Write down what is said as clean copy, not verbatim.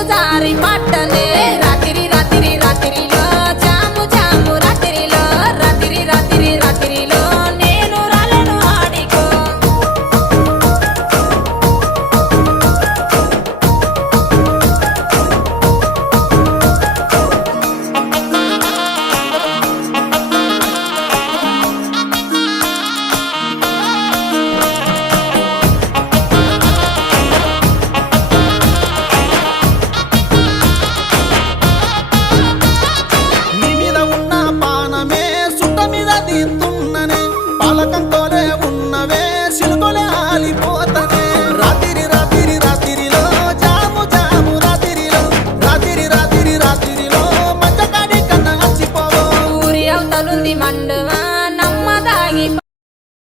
నీరు జారి పట్టనే రాత్రి రాత్రి రాత్రిలో జాము జాము రాత్రిలో రాత్రి రాత్రి రాత్రిలో నేను రాలేను ఆడికో నీ మీద ఉన్న పానమే సుట్ట మీద తీస్తున్ననే పాలకంతోనే ఉన్నవే సిలుక